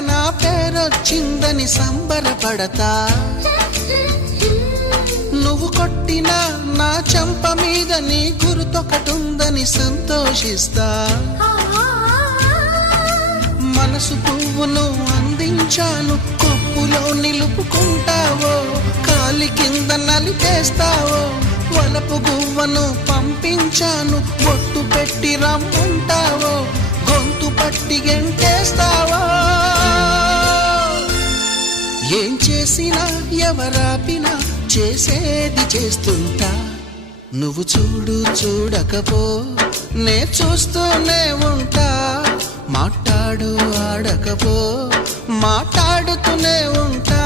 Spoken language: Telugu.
నా పేరొచ్చిందని సంబరపడతా, నువ్వు కొట్టిన నా చెంప మీద నీ గుర్తొకటుందని సంతోషిస్తా. మనసు పువ్వును అందించాను, కొప్పులో నిలుపుకుంటావో, కాలి కింద నలిపేస్తావో. వలపు గువ్వను పంపించాను, బొట్టు పెట్టి రమ్మంటావో, గొంతు పట్టి గెంటేస్తావో. ఏం చేసినా ఎవరాపినా చేసేది చేస్తుంటా. నువ్వు చూడు చూడకపో నే చూస్తూనే ఉంటా. మాట్లాడు ఆడకపో మాట్లాడుతూనే ఉంటా.